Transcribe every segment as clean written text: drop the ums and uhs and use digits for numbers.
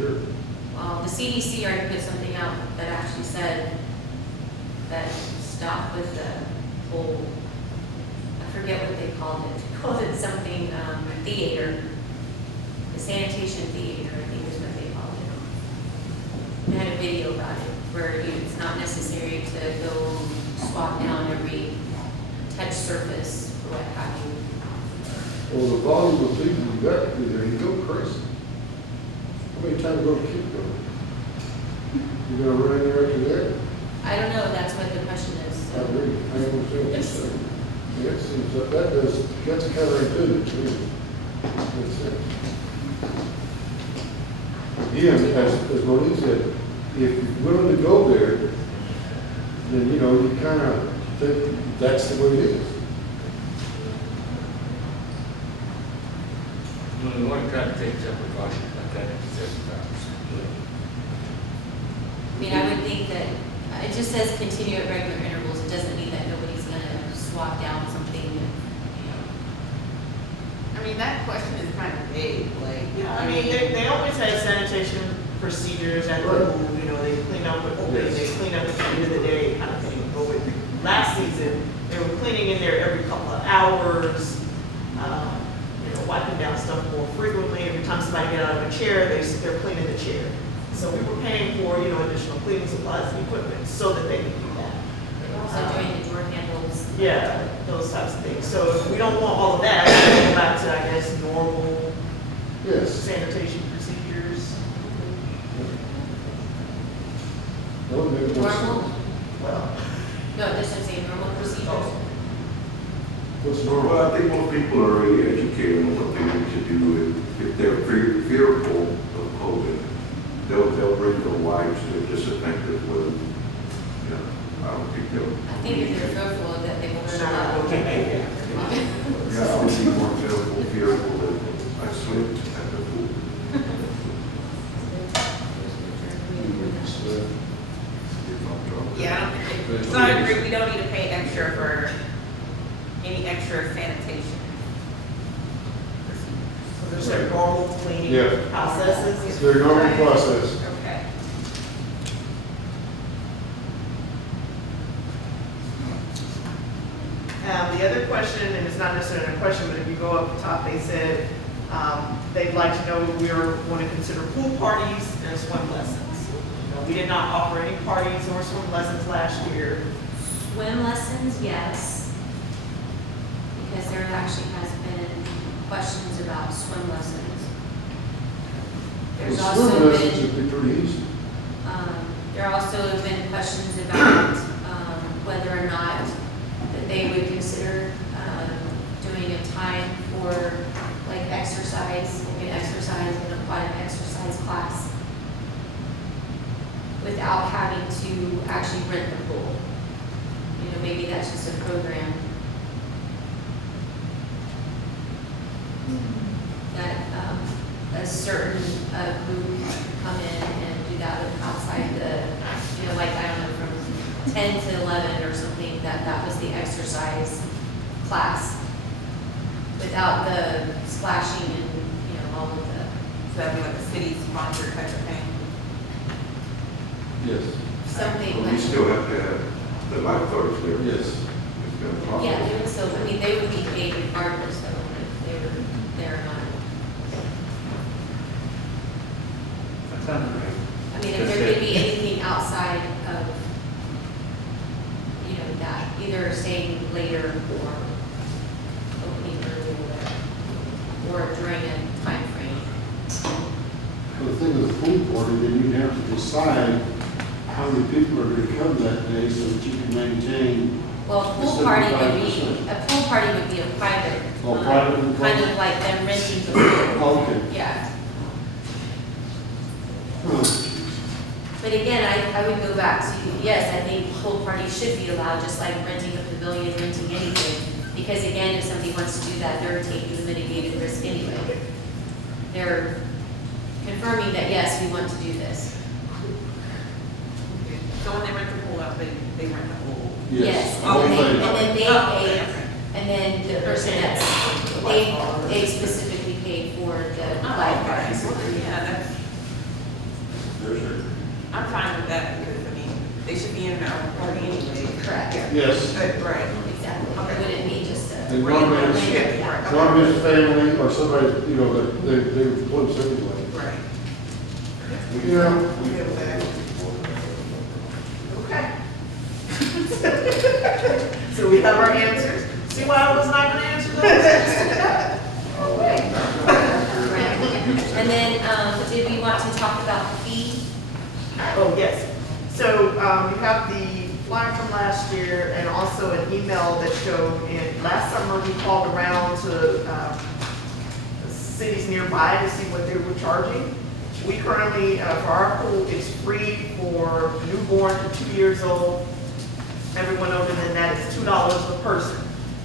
Sure. Well, the CDC already put something out that actually said that stop with the whole, I forget what they called it. They called it something, theater. The sanitation theater, I think is what they called it. They had a video about it where it's not necessary to go swap down every touch surface or what have you. Well, the volume of people you got through there, you go crazy. How many times go to keep going? You gonna run in there after that? I don't know, that's what the question is. I agree, I understand what you're saying. Yeah, it seems that's counterintuitive to me. Makes sense. Again, as Monique said, if you're willing to go there, then, you know, you kind of think that's the way it is. We want to try to take some precautions like that at certain times. I mean, I would think that, it just says continue at regular intervals, it doesn't mean that nobody's gonna swap down something, you know. I mean, that question is kind of vague, like. Yeah, I mean, they always have sanitation procedures at the pool, you know, they clean up with open, they clean up at the end of the day kind of thing. But with last season, they were cleaning in there every couple of hours, you know, wiping down stuff more frequently. Every time somebody get out of a chair, they're cleaning the chair. So we were paying for, you know, additional cleaning supplies and equipment so that they can do that. They're also doing the door handles. Yeah, those types of things. So if we don't want all of that, we go back to, I guess, normal Yes. sanitation procedures. That would make more Normal? sense. Well, No, this is saying normal procedures. What's normal? Well, I think most people are already educated on what they need to do. If they're fearful of COVID, they'll bring their wives to disinfect it with, you know, I don't think they'll. I think if they're fearful that they will learn shower, about. okay. Yeah, I would be more fearful that I slipped at the pool. Yeah, I don't think, so I agree, we don't need to pay extra for any extra sanitation. So there's their normal cleaning Yeah. processes. It's their normal process. Okay. The other question, and it's not necessarily a question, but if you go up the top, they said they'd like to know if we want to consider pool parties and swim lessons. You know, we did not offer any parties or swim lessons last year. Swim lessons, yes. Because there actually has been questions about swim lessons. There's Well, also swim lessons been, would be pretty easy. there also have been questions about whether or not that they would consider doing a time for like exercise, like an exercise, an aquatic exercise class, without having to actually rent the pool. You know, maybe that's just a program that a certain group could come in and do that with outside the, you know, like, I don't know, from 10 to 11 or something, that was the exercise class without the splashing and, you know, all of the, So that'd be like a city sponsored type of thing. Yes. something But we like. still have to have the lifeguards there. Yes. It's gonna cost. Yeah, they would still, I mean, they would be paid regardless though, if they were there or not. That sounds right. I mean, if there could be anything outside of, you know, that, either staying later or opening early or during a time frame. The thing with the pool party, then you have to decide how many people are going to come that day so that you can maintain. Well, a pool party would be, a pool party would be a private, Oh, private and kind public? of like them renting the pool. Oh, okay. Yeah. Huh. But again, I would go back to, yes, I think pool parties should be allowed, just like renting a pavilion, renting anything. Because again, if somebody wants to do that, they're taking the mitigated risk anyway. They're confirming that, yes, we want to do this. So when they rent the pool out, they rent the pool. Yes, Whole and thing. then they Oh, pay, okay. and then the person that's, they specifically pay for the lifeguards. Yeah, that's, I'm fine with that because, I mean, they should be in their own party anyway. Correct. Yes. Right. Exactly. Okay. It wouldn't be just a. And normally it's- Yeah. Not his family or somebody, you know, that they were close anyway. Right. You know, I'm good with that. Okay. So we have our answers. See why I was not gonna answer those? And then, did we want to talk about the fee? Oh, yes. So, you have the flyer from last year and also an email that showed last summer we called around to, cities nearby to see what they were charging. We currently, for our pool, it's free for newborn to 2 years old. Everyone older than that is $2 per person.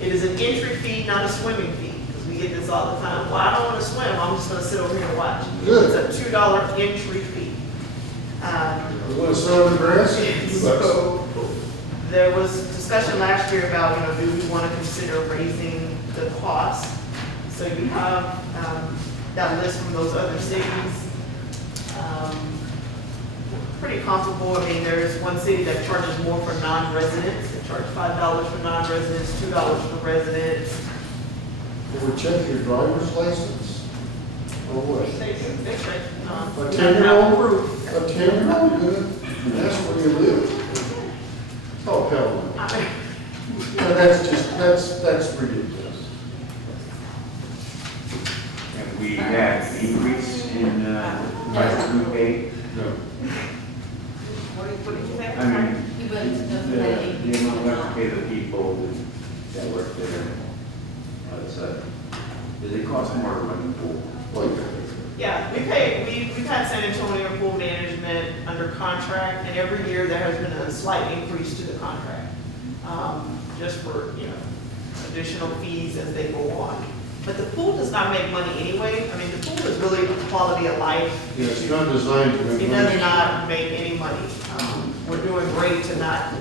It is an entry fee, not a swimming fee, because we get this all the time. Well, I don't want to swim, I'm just gonna sit over here and watch. Good. It's a $2 entry fee. you want to sit on the grass? So, there was discussion last year about, do we want to consider raising the cost? So you have, that list from those other cities. Pretty comparable. I mean, there's one city that charges more for non-residents. They charge $5 for non-residents, $2 for residents. Will we check your driver's license? Or what? They do, they check. A 10-year-old? A 10-year-old, good. That's where you live. Oh, hell no. No, that's ridiculous. Have we had increase in license pay? No. What did you say? I mean, You wouldn't know the that. amount we have to pay the people that work there, does it cost more to run the pool? Like, Yeah, we've had San Antonio pool management under contract, and every year there has been a slight increase to the contract. Just for, additional fees as they go on. But the pool does not make money anyway. I mean, the pool is really a quality of life. yeah, it's not designed to make It money. does not make any money. We're doing great to not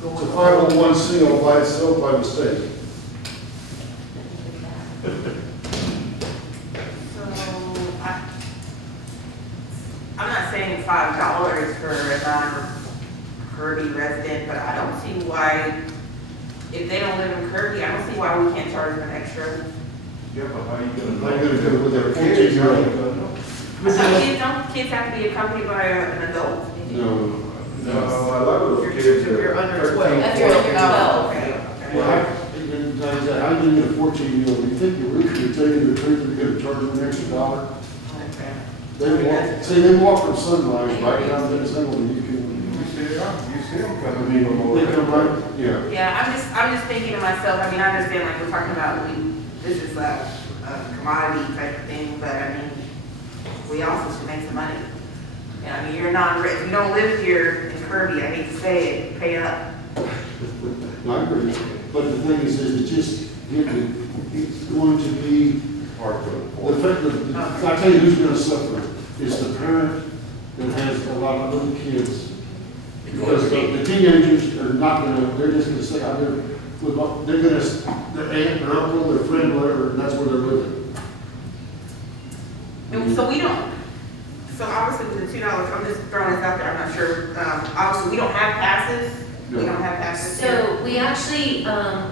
go. It's a 501c all by itself by mistake. I'm not saying $5 for a non-Kirby resident, but I don't see why, if they don't live in Kirby, I don't see why we can't charge them an extra. Yeah, but how are you I'm gonna do it with their 14-year-old. Kids have to be accompanied by an adult. No. No, a lot of those kids If are you're under 13. 12. If you're under 12. Okay, Well, okay. I didn't get a 14-year-old. You think you really could tell you the truth and you're gonna charge them an extra $1? Okay. They walk from Sunrise right down to the Assembly, you can, You see them I coming in. mean, they come right, yeah. Yeah, I'm just thinking to myself, I mean, I understand like we're talking about, this is a commodity type of thing, but I mean, we also should make some money. And I mean, you're not, if you don't live here in Kirby, I hate to say it, pay up. No, I agree. But the thing is it's just, it's going to be, Hard for the fact that, I tell you who's gonna suffer, is the parent that has a lot of little kids. Because the teenagers are not gonna, they're just gonna stay out there with, they're gonna, their aunt, their uncle, their friend, whatever, and that's where they're living. So we don't, so obviously with the $2, I'm just throwing this out there, I'm not sure, obviously we don't have passes, we No. don't have passes here. So we actually,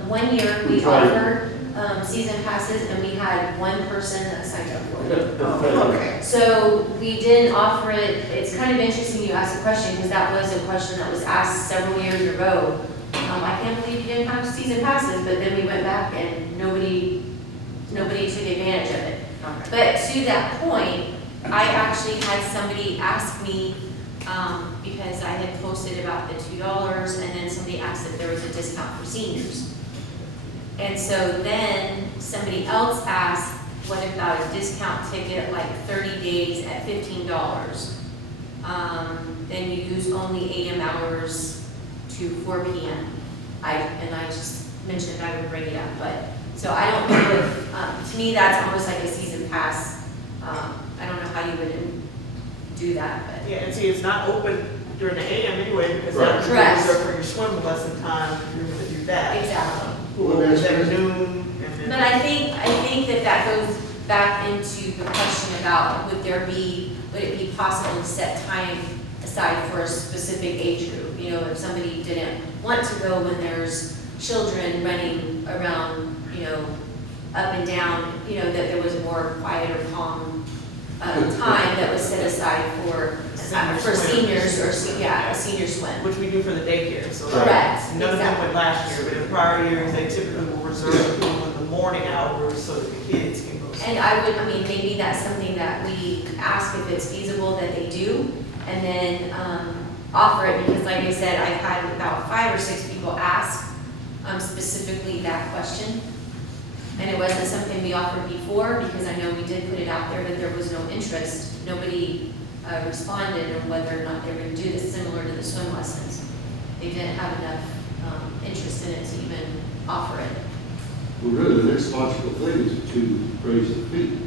one year, we We tried. offered, season passes and we had one person that signed up for it. Oh, okay. So we didn't offer it, it's kind of interesting you asked the question, because that was a question that was asked several years ago. I can't believe you didn't have season passes, but then we went back and nobody took advantage of it. Okay. But to that point, I actually had somebody ask me, because I had posted about the $2, and then somebody asked if there was a discount for seniors. And so then somebody else asked, what about a discount ticket, like 30 days at $15? Then you use only AM hours to 4 PM. And I just mentioned I would bring it up, but, so I don't know if, to me, that's almost like a season pass. I don't know how you would do that, but. Yeah, and see, it's not open during the AM anyway, because Right. that's Correct. reserved for your swim lesson time, if you're gonna do that. Exactly. Pool is at noon, and But then. I think that goes back into the question about would it be possible to set time aside for a specific age group? You know, if somebody didn't want to go when there's children running around, you know, up and down, you know, that there was a more quiet or calm time that was set aside for seniors or, a senior swim. Which we do for the daycare, so. Correct, None of them exactly. went last year, but in prior years, they typically will reserve the pool in the morning hours so that the kids can go. And I mean, maybe that's something that we ask if it's feasible that they do, and then offer it, because like I said, I've had about 5 or 6 people ask specifically that question. And it wasn't something we offered before, because I know we did put it out there, but there was no interest. Nobody responded on whether or not they were going to do this, similar to the swim lessons. They didn't have enough interest in it to even offer it. Well, really, the next logical thing is to raise the fee.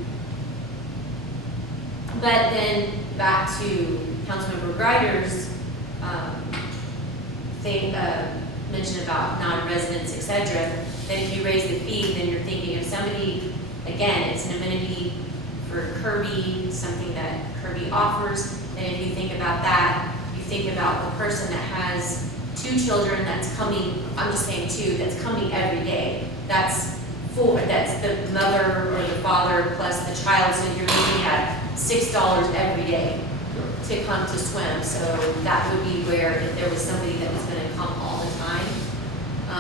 But then back to Councilmember Greider's mention about non-residents, et cetera, that if you raise the fee, then you're thinking of somebody, again, it's an amenity for Kirby, something that Kirby offers. And if you think about that, you think about the person that has 2 children that's coming, I'm just saying 2, that's coming every day. That's the mother or the father plus the child, so you're looking at $6 every day to come to swim. So that would be where if there was somebody that was gonna come all the time.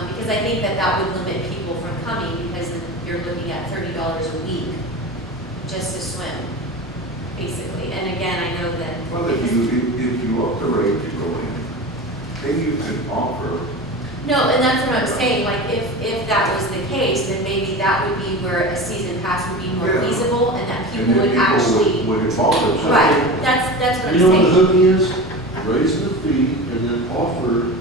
Because I think that would limit people from coming, because then you're looking at $30 a week just to swim, basically. And again, I know that. Well, if you up the rate to go in, then you can offer. No, and that's what I'm saying, like, if that was the case, then maybe that would be where a season pass would be more Yeah. feasible, and that and people then would actually. Would involve themselves. Right, that's what I'm You know what the saying. hook is? Raise the fee and then offer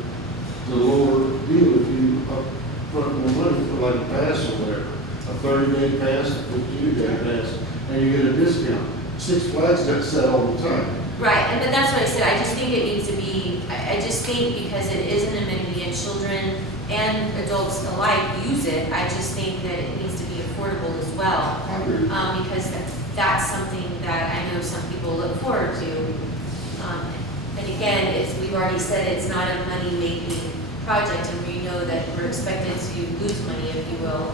the lower deal if you upfront more money for like a pass or whatever. A 30-day pass, a 52-day pass, and you get a discount. Six Flags does that all the time. Right, but that's what I said, I just think it needs to be, I just think because it is an amenity and children and adults alike use it, I just think that it needs to be affordable as well. I agree. Because that's something that I know some people look forward to. And again, we've already said it's not a money-making project, and we know that we're expected to lose money, if you will.